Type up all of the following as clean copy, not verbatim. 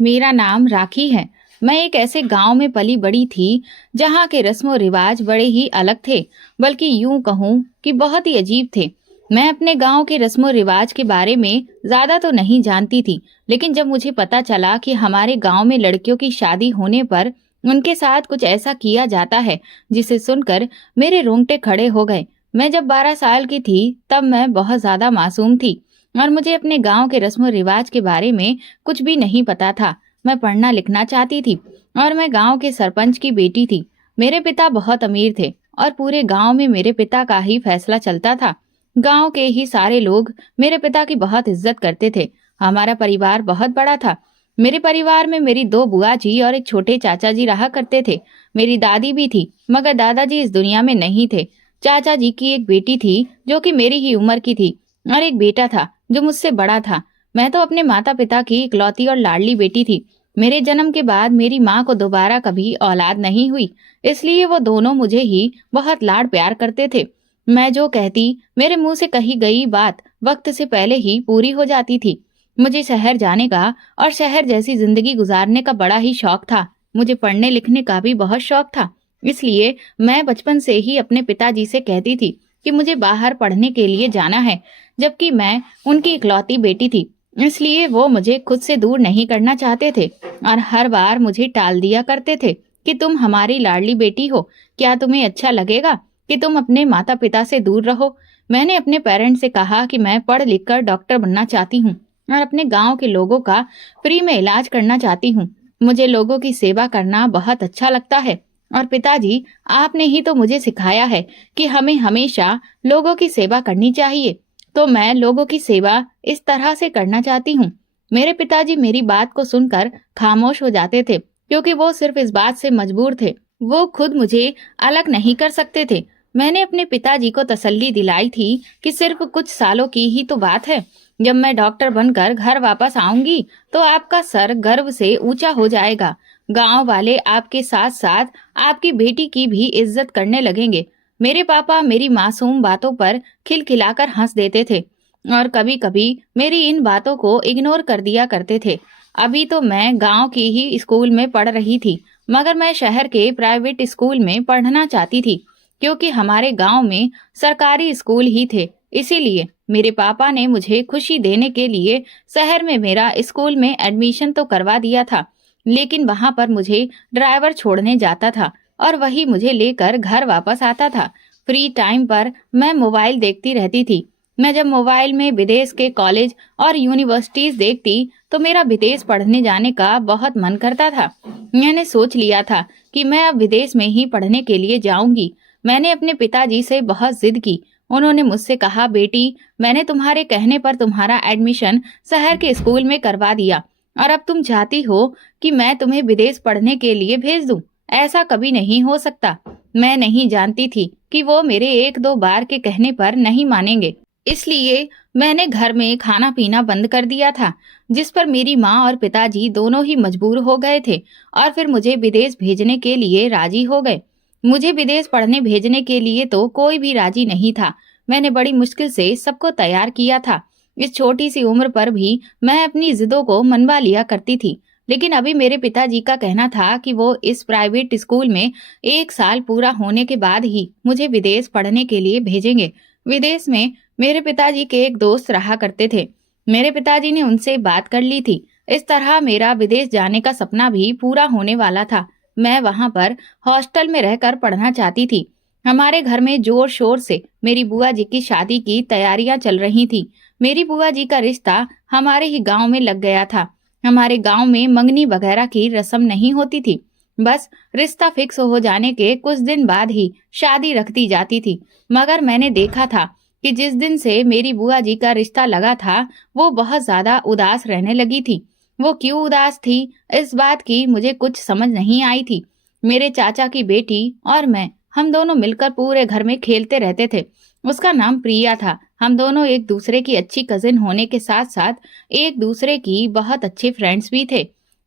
मेरा नाम राखी है। मैं एक ऐसे गांव में पली बड़ी थी जहां के रस्मों रिवाज बड़े ही अलग थे, बल्कि यूं कहूं कि बहुत ही अजीब थे। मैं अपने गांव के रस्मों रिवाज के बारे में ज्यादा तो नहीं जानती थी, लेकिन जब मुझे पता चला कि हमारे गांव में लड़कियों की शादी होने पर उनके साथ कुछ ऐसा किया जाता है, जिसे सुनकर मेरे रोंगटे खड़े हो गए। मैं जब 12 साल की थी तब मैं बहुत ज्यादा मासूम थी और मुझे अपने गांव के रस्मों रिवाज के बारे में कुछ भी नहीं पता था। मैं पढ़ना लिखना चाहती थी और मैं गांव के सरपंच की बेटी थी। मेरे पिता बहुत अमीर थे और पूरे गांव में मेरे पिता का ही फैसला चलता था। गांव के ही सारे लोग मेरे पिता की बहुत इज्जत करते थे। हमारा परिवार बहुत बड़ा था। मेरे परिवार में मेरी दो बुआ जी और एक छोटे चाचा जी रहा करते थे। मेरी दादी भी थी, मगर दादाजी इस दुनिया में नहीं थे। चाचा जी की एक बेटी थी जो कि मेरी ही उम्र की थी और एक बेटा था जो मुझसे बड़ा था। मैं तो अपने माता पिता की इकलौती और लाडली बेटी थी। मेरे जन्म के बाद मेरी माँ को दोबारा कभी औलाद नहीं हुई, इसलिए वो दोनों मुझे ही बहुत लाड प्यार करते थे। मैं जो कहती, मेरे मुंह से कही गई बात वक्त से पहले ही पूरी हो जाती थी। मुझे शहर जाने का और शहर जैसी जिंदगी गुजारने का बड़ा ही शौक था। मुझे पढ़ने लिखने का भी बहुत शौक था। इसलिए मैं बचपन से ही अपने पिताजी से कहती थी कि मुझे बाहर पढ़ने के लिए जाना है, जबकि मैं उनकी इकलौती बेटी थी। इसलिए वो मुझे खुद से दूर नहीं करना चाहते थे और हर बार मुझे टाल दिया करते थे कि तुम हमारी लाडली बेटी हो, क्या तुम्हें अच्छा लगेगा कि तुम अपने माता पिता से दूर रहो। मैंने अपने पेरेंट्स से कहा कि मैं पढ़ लिख कर डॉक्टर बनना चाहती हूँ और अपने गांव के लोगों का फ्री में इलाज करना चाहती हूँ। मुझे लोगों की सेवा करना बहुत अच्छा लगता है। और पिताजी, आपने ही तो मुझे सिखाया है कि हमें हमेशा लोगों की सेवा करनी चाहिए, तो मैं लोगों की सेवा इस तरह से करना चाहती हूँ। मेरे पिताजी मेरी बात को सुनकर खामोश हो जाते थे, क्योंकि वो सिर्फ इस बात से मजबूर थे। वो खुद मुझे अलग नहीं कर सकते थे। मैंने अपने पिताजी को तसल्ली दिलाई थी कि सिर्फ कुछ सालों की ही तो बात है। जब मैं डॉक्टर बनकर घर वापस आऊंगी तो आपका सर गर्व से ऊंचा हो जाएगा। गांव वाले आपके साथ साथ आपकी बेटी की भी इज्जत करने लगेंगे। मेरे पापा मेरी मासूम बातों पर खिलखिलाकर हंस देते थे और कभी कभी मेरी इन बातों को इग्नोर कर दिया करते थे। अभी तो मैं गांव की ही स्कूल में पढ़ रही थी, मगर मैं शहर के प्राइवेट स्कूल में पढ़ना चाहती थी, क्योंकि हमारे गांव में सरकारी स्कूल ही थे। इसीलिए मेरे पापा ने मुझे खुशी देने के लिए शहर में मेरा स्कूल में एडमिशन तो करवा दिया था, लेकिन वहां पर मुझे ड्राइवर छोड़ने जाता था और वही मुझे लेकर घर वापस आता था। फ्री टाइम पर मैं मोबाइल देखती रहती थी। मैं जब मोबाइल में विदेश के कॉलेज और यूनिवर्सिटीज देखती तो मेरा विदेश पढ़ने जाने का बहुत मन करता था। मैंने सोच लिया था कि मैं अब विदेश में ही पढ़ने के लिए जाऊंगी। मैंने अपने पिताजी से बहुत जिद की। उन्होंने मुझसे कहा, बेटी, मैंने तुम्हारे कहने पर तुम्हारा एडमिशन शहर के स्कूल में करवा दिया और अब तुम चाहती हो कि मैं तुम्हें विदेश पढ़ने के लिए भेज दूं। ऐसा कभी नहीं हो सकता। मैं नहीं जानती थी कि वो मेरे एक दो बार के कहने पर नहीं मानेंगे। इसलिए मैंने घर में खाना पीना बंद कर दिया था, जिस पर मेरी माँ और पिताजी दोनों ही मजबूर हो गए थे और फिर मुझे विदेश भेजने के लिए राजी हो गए। मुझे विदेश पढ़ने भेजने के लिए तो कोई भी राजी नहीं था। मैंने बड़ी मुश्किल से सबको तैयार किया था। इस छोटी सी उम्र पर भी मैं अपनी जिदों को मनवा लिया करती थी। लेकिन अभी मेरे पिताजी का कहना था कि वो इस प्राइवेट स्कूल में 1 साल पूरा होने के बाद ही मुझे विदेश पढ़ने के लिए भेजेंगे। विदेश में मेरे पिताजी के एक दोस्त रहा करते थे। मेरे पिताजी ने उनसे बात कर ली थी। इस तरह मेरा विदेश जाने का सपना भी पूरा होने वाला था। मैं वहां पर हॉस्टल में रहकर पढ़ना चाहती थी। हमारे घर में जोर शोर से मेरी बुआ जी की शादी की तैयारियां चल रही थी। मेरी बुआ जी का रिश्ता हमारे ही गांव में लग गया था। हमारे गांव में मंगनी वगैरह की रस्म नहीं होती थी। बस रिश्ता फिक्स हो जाने के कुछ दिन बाद ही शादी रख दी जाती थी। मगर मैंने देखा था कि जिस दिन से मेरी बुआ जी का रिश्ता लगा था, वो बहुत ज्यादा उदास रहने लगी थी। वो क्यों उदास थी, इस बात की मुझे कुछ समझ नहीं आई थी। मेरे चाचा की बेटी और मैं, हम दोनों मिलकर पूरे घर में खेलते रहते थे। उसका नाम प्रिया था। हम दोनों एक दूसरे की अच्छी कजिन होने के साथ साथ एक दूसरे की बहुत अच्छे फ्रेंड्स भी थे।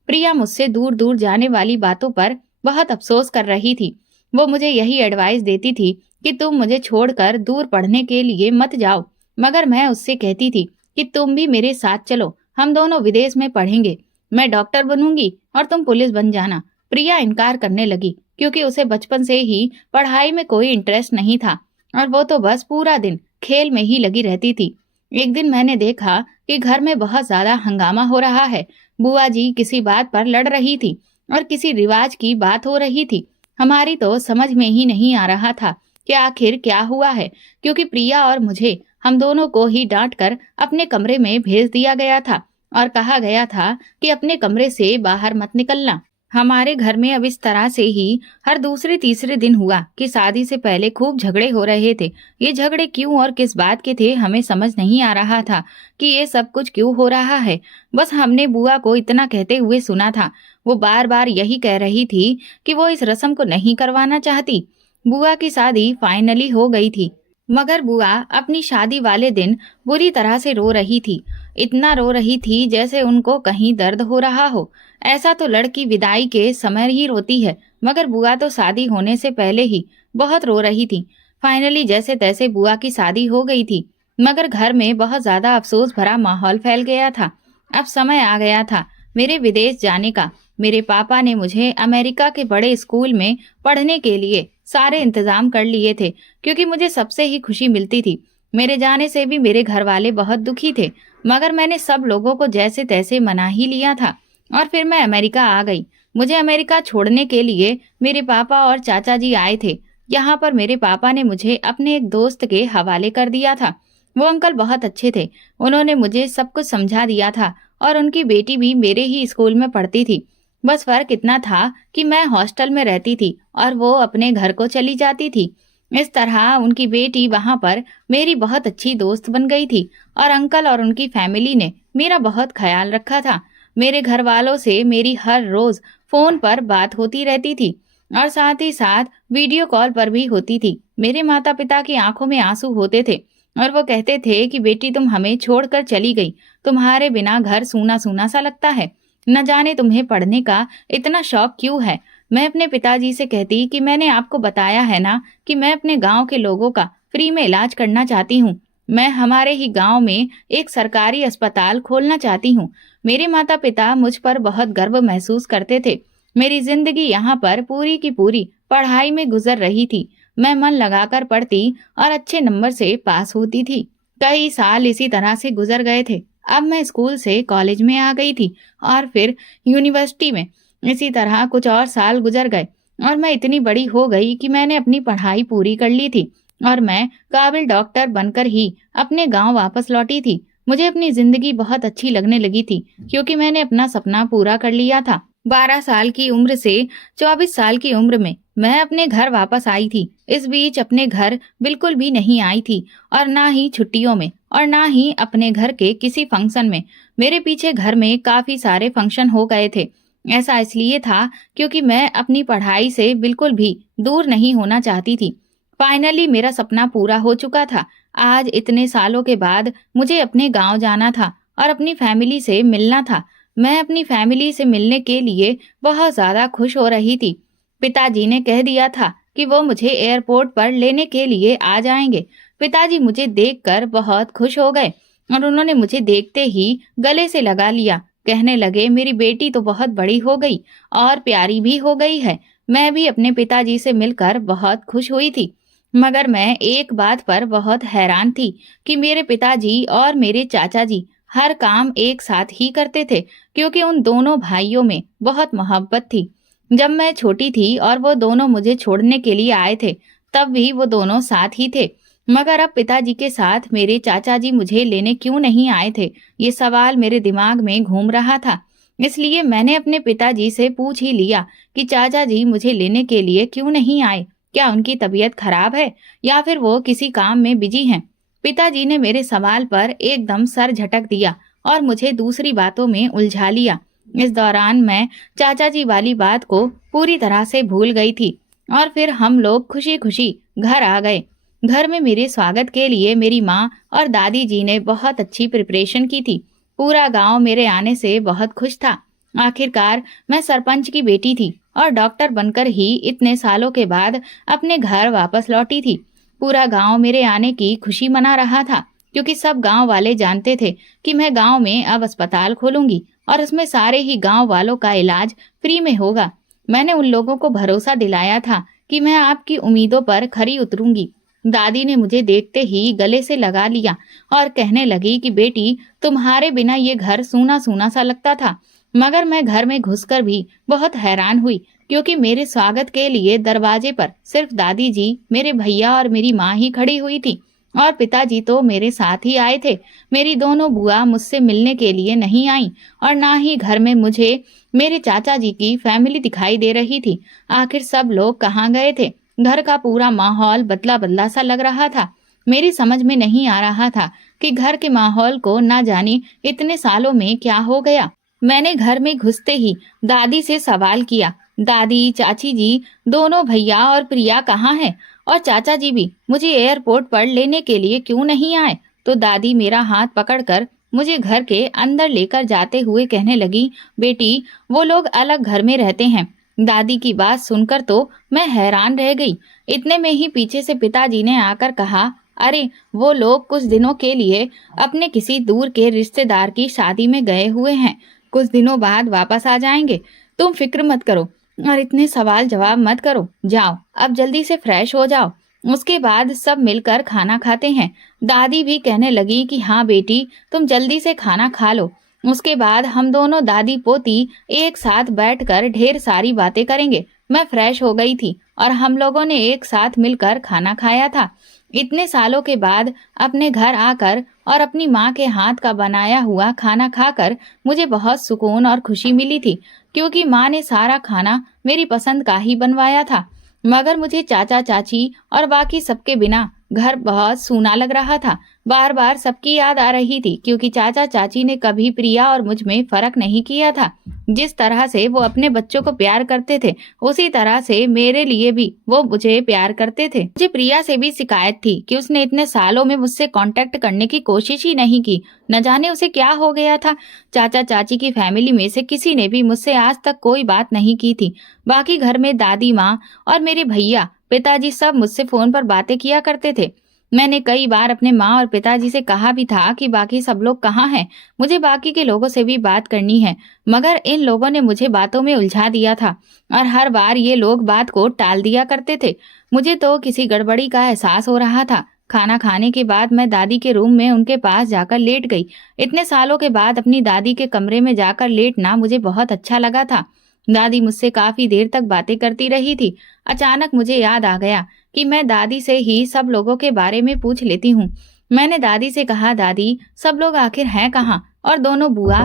प्रिया मुझसे दूर दूर जाने वाली बातों पर बहुत अफसोस कर रही थी। वो मुझे यही एडवाइस देती थी कि तुम मुझे छोड़कर दूर पढ़ने के लिए मत जाओ, मगर मैं उससे कहती थी कि तुम भी मेरे साथ चलो, हम दोनों विदेश में पढ़ेंगे। मैं डॉक्टर बनूंगी और तुम पुलिस बन जाना। प्रिया इनकार करने लगी क्योंकि उसे बचपन से ही पढ़ाई में कोई इंटरेस्ट नहीं था और वो तो बस पूरा दिन खेल में ही लगी रहती थी। एक दिन मैंने देखा कि घर में बहुत ज्यादा हंगामा हो रहा है। बुआ जी किसी बात पर लड़ रही थी और किसी रिवाज की बात हो रही थी। हमारी तो समझ में ही नहीं आ रहा था कि आखिर क्या हुआ है, क्योंकि प्रिया और मुझे हम दोनों को ही डांट कर अपने कमरे में भेज दिया गया था और कहा गया था कि अपने कमरे से बाहर मत निकलना। हमारे घर में अब इस तरह से ही हर दूसरे तीसरे दिन हुआ कि शादी से पहले खूब झगड़े हो रहे थे। ये झगड़े क्यों और किस बात के थे हमें समझ नहीं आ रहा था कि ये सब कुछ क्यों हो रहा है। बस हमने बुआ को इतना कहते हुए सुना था। वो बार बार यही कह रही थी कि वो इस रस्म को नहीं करवाना चाहती। बुआ की शादी फाइनली हो गई थी, मगर बुआ अपनी शादी वाले दिन बुरी तरह से रो रही थी। इतना रो रही थी जैसे उनको कहीं दर्द हो रहा हो। ऐसा तो लड़की विदाई के समय ही रोती है, मगर बुआ तो शादी होने से पहले ही बहुत रो रही थी। फाइनली जैसे तैसे बुआ की शादी हो गई थी, मगर घर में बहुत ज्यादा अफसोस भरा माहौल फैल गया था। अब समय आ गया था मेरे विदेश जाने का। मेरे पापा ने मुझे अमेरिका के बड़े स्कूल में पढ़ने के लिए सारे इंतजाम कर लिए थे, क्योंकि मुझे सबसे ही खुशी मिलती थी। मेरे जाने से भी मेरे घर वाले बहुत दुखी थे, मगर मैंने सब लोगों को जैसे तैसे मना ही लिया था और फिर मैं अमेरिका आ गई। मुझे अमेरिका छोड़ने के लिए मेरे पापा और चाचा जी आए थे। यहाँ पर मेरे पापा ने मुझे अपने एक दोस्त के हवाले कर दिया था। वो अंकल बहुत अच्छे थे। उन्होंने मुझे सब कुछ समझा दिया था और उनकी बेटी भी मेरे ही स्कूल में पढ़ती थी। बस फर्क इतना था कि मैं हॉस्टल में रहती थी और वो अपने घर को चली जाती थी। इस तरह उनकी बेटी वहां पर मेरी बहुत अच्छी दोस्त बन गई थी और अंकल और उनकी फैमिली ने मेरा बहुत ख्याल रखा था। मेरे घर वालों से मेरी हर रोज फोन पर बात होती रहती थी और साथ ही साथ वीडियो कॉल पर भी होती थी। मेरे माता पिता की आंखों में आंसू होते थे और वो कहते थे कि बेटी तुम हमें छोड़कर चली गई, तुम्हारे बिना घर सूना सूना सा लगता है, न जाने तुम्हें पढ़ने का इतना शौक क्यों है। मैं अपने पिताजी से कहती कि मैंने आपको बताया है ना कि मैं अपने गांव के लोगों का फ्री में इलाज करना चाहती हूँ। मैं हमारे ही गांव में एक सरकारी अस्पताल खोलना चाहती हूँ। मेरे माता पिता मुझ पर बहुत गर्व महसूस करते थे। मेरी जिंदगी यहाँ पर पूरी की पूरी पढ़ाई में गुजर रही थी। मैं मन लगाकर पढ़ती और अच्छे नंबर से पास होती थी। कई साल इसी तरह से गुजर गए थे। अब मैं स्कूल से कॉलेज में आ गई थी और फिर यूनिवर्सिटी में। इसी तरह कुछ और साल गुजर गए और मैं इतनी बड़ी हो गई कि मैंने अपनी पढ़ाई पूरी कर ली थी और मैं काबिल डॉक्टर बनकर ही अपने गांव वापस लौटी थी। मुझे अपनी जिंदगी बहुत अच्छी लगने लगी थी, क्योंकि मैंने अपना सपना पूरा कर लिया था। 12 साल की उम्र से 24 साल की उम्र में मैं अपने घर वापस आई थी। इस बीच अपने घर बिल्कुल भी नहीं आई थी और ना ही छुट्टियों में और ना ही अपने घर के किसी फंक्शन में। मेरे पीछे घर में काफी सारे फंक्शन हो गए थे। ऐसा इसलिए था क्योंकि मैं अपनी पढ़ाई से बिल्कुल भी दूर नहीं होना चाहती थी। फाइनली मेरा सपना पूरा हो चुका था। आज इतने सालों के बाद मुझे अपने गांव जाना था और अपनी फैमिली से मिलना था। मैं अपनी फैमिली से मिलने के लिए बहुत ज्यादा खुश हो रही थी। पिताजी ने कह दिया था कि वो मुझे एयरपोर्ट पर लेने के लिए आ जाएंगे। पिताजी मुझे देखकर बहुत खुश हो गए और उन्होंने मुझे देखते ही गले से लगा लिया। कहने लगे, मेरी बेटी तो बहुत बड़ी हो गई और प्यारी भी हो गई है। मैं भी अपने पिताजी से मिलकर बहुत खुश हुई थी, मगर मैं एक बात पर बहुत हैरान थी कि मेरे पिताजी और मेरे चाचा जी हर काम एक साथ ही करते थे, क्योंकि उन दोनों भाइयों में बहुत मोहब्बत थी। जब मैं छोटी थी और वो दोनों मुझे छोड़ने के लिए आए थे, तब भी वो दोनों साथ ही थे। मगर अब पिताजी के साथ मेरे चाचा जी मुझे लेने क्यों नहीं आए थे, ये सवाल मेरे दिमाग में घूम रहा था। इसलिए मैंने अपने पिताजी से पूछ ही लिया कि चाचा जी मुझे लेने के लिए क्यों नहीं आए। क्या उनकी तबीयत खराब है या फिर वो किसी काम में बिजी हैं? पिताजी ने मेरे सवाल पर एकदम सर झटक दिया और मुझे दूसरी बातों में उलझा लिया। इस दौरान मैं चाचा जी वाली बात को पूरी तरह से भूल गई थी और फिर हम लोग खुशी खुशी घर आ गए। घर में मेरे स्वागत के लिए मेरी माँ और दादी जी ने बहुत अच्छी प्रिपरेशन की थी। पूरा गांव मेरे आने से बहुत खुश था। आखिरकार मैं सरपंच की बेटी थी और डॉक्टर बनकर ही इतने सालों के बाद अपने घर वापस लौटी थी। पूरा गांव मेरे आने की खुशी मना रहा था, क्योंकि सब गांव वाले जानते थे कि मैं गांव में अब अस्पताल खोलूंगी और उसमें सारे ही गांव वालों का इलाज फ्री में होगा। मैंने उन लोगों को भरोसा दिलाया था कि मैं आपकी उम्मीदों पर खरी उतरूंगी। दादी ने मुझे देखते ही गले से लगा लिया और कहने लगी कि बेटी, तुम्हारे बिना ये घर सूना सूना सा लगता था। मगर मैं घर में घुसकर भी बहुत हैरान हुई, क्योंकि मेरे स्वागत के लिए दरवाजे पर सिर्फ दादी जी, मेरे भैया और मेरी माँ ही खड़ी हुई थी, और पिताजी तो मेरे साथ ही आए थे। मेरी दोनों बुआ मुझसे मिलने के लिए नहीं आई, और ना ही घर में मुझे मेरे चाचा जी की फैमिली दिखाई दे रही थी। आखिर सब लोग कहाँ गए थे? घर का पूरा माहौल बदला बदला सा लग रहा था। मेरी समझ में नहीं आ रहा था कि घर के माहौल को ना जाने इतने सालों में क्या हो गया। मैंने घर में घुसते ही दादी से सवाल किया, दादी, चाची जी, दोनों भैया और प्रिया कहाँ हैं? और चाचा जी भी मुझे एयरपोर्ट पर लेने के लिए क्यों नहीं आए? तो दादी मेरा हाथ पकड़कर मुझे घर के अंदर लेकर जाते हुए कहने लगी, बेटी, वो लोग अलग घर में रहते हैं। दादी की बात सुनकर तो मैं हैरान रह गई। इतने में ही पीछे से पिताजी ने आकर कहा, अरे, वो लोग कुछ दिनों के लिए अपने किसी दूर के रिश्तेदार की शादी में गए हुए हैं, कुछ दिनों बाद वापस आ जाएंगे। तुम फिक्र मत करो और इतने सवाल जवाब मत करो। जाओ, अब जल्दी से फ्रेश हो जाओ, उसके बाद सब मिलकर खाना खाते हैं। दादी भी कहने लगी कि हाँ बेटी, तुम जल्दी से खाना खा लो, उसके बाद हम दोनों दादी पोती एक साथ बैठकर ढेर सारी बातें करेंगे। मैं फ्रेश हो गई थी और हम लोगों ने एक साथ मिलकर खाना खाया था। इतने सालों के बाद अपने घर आकर और अपनी माँ के हाथ का बनाया हुआ खाना खाकर मुझे बहुत सुकून और खुशी मिली थी, क्योंकि माँ ने सारा खाना मेरी पसंद का ही बनवाया था। मगर मुझे चाचा चाची और बाकी सबके बिना घर बहुत सूना लग रहा था। बार बार सबकी याद आ रही थी, क्योंकि चाचा चाची ने कभी प्रिया और मुझ में फर्क नहीं किया था। जिस तरह से वो अपने बच्चों को प्यार करते थे, उसी तरह से मेरे लिए भी वो मुझे प्यार करते थे। मुझे प्रिया से भी शिकायत थी कि उसने इतने सालों में मुझसे कांटेक्ट करने की कोशिश ही नहीं की। न जाने उसे क्या हो गया था। चाचा चाची की फैमिली में से किसी ने भी मुझसे आज तक कोई बात नहीं की थी। बाकी घर में दादी माँ और मेरे भैया, पिताजी सब मुझसे फोन पर बातें किया करते थे। मैंने कई बार अपने माँ और पिताजी से कहा भी था कि बाकी सब लोग कहाँ हैं, मुझे बाकी के लोगों से भी बात करनी है, मगर इन लोगों ने मुझे बातों में उलझा दिया था और हर बार ये लोग बात को टाल दिया करते थे। मुझे तो किसी गड़बड़ी का एहसास हो रहा था। खाना खाने के बाद मैं दादी के रूम में उनके पास जाकर लेट गई। इतने सालों के बाद अपनी दादी के कमरे में जाकर लेटना मुझे बहुत अच्छा लगा था। दादी मुझसे काफी देर तक बातें करती रही थी। अचानक मुझे याद आ गया कि मैं दादी से ही सब लोगों के बारे में पूछ लेती हूँ। मैंने दादी से कहा, दादी, सब लोग आखिर हैं कहाँ? और दोनों बुआ,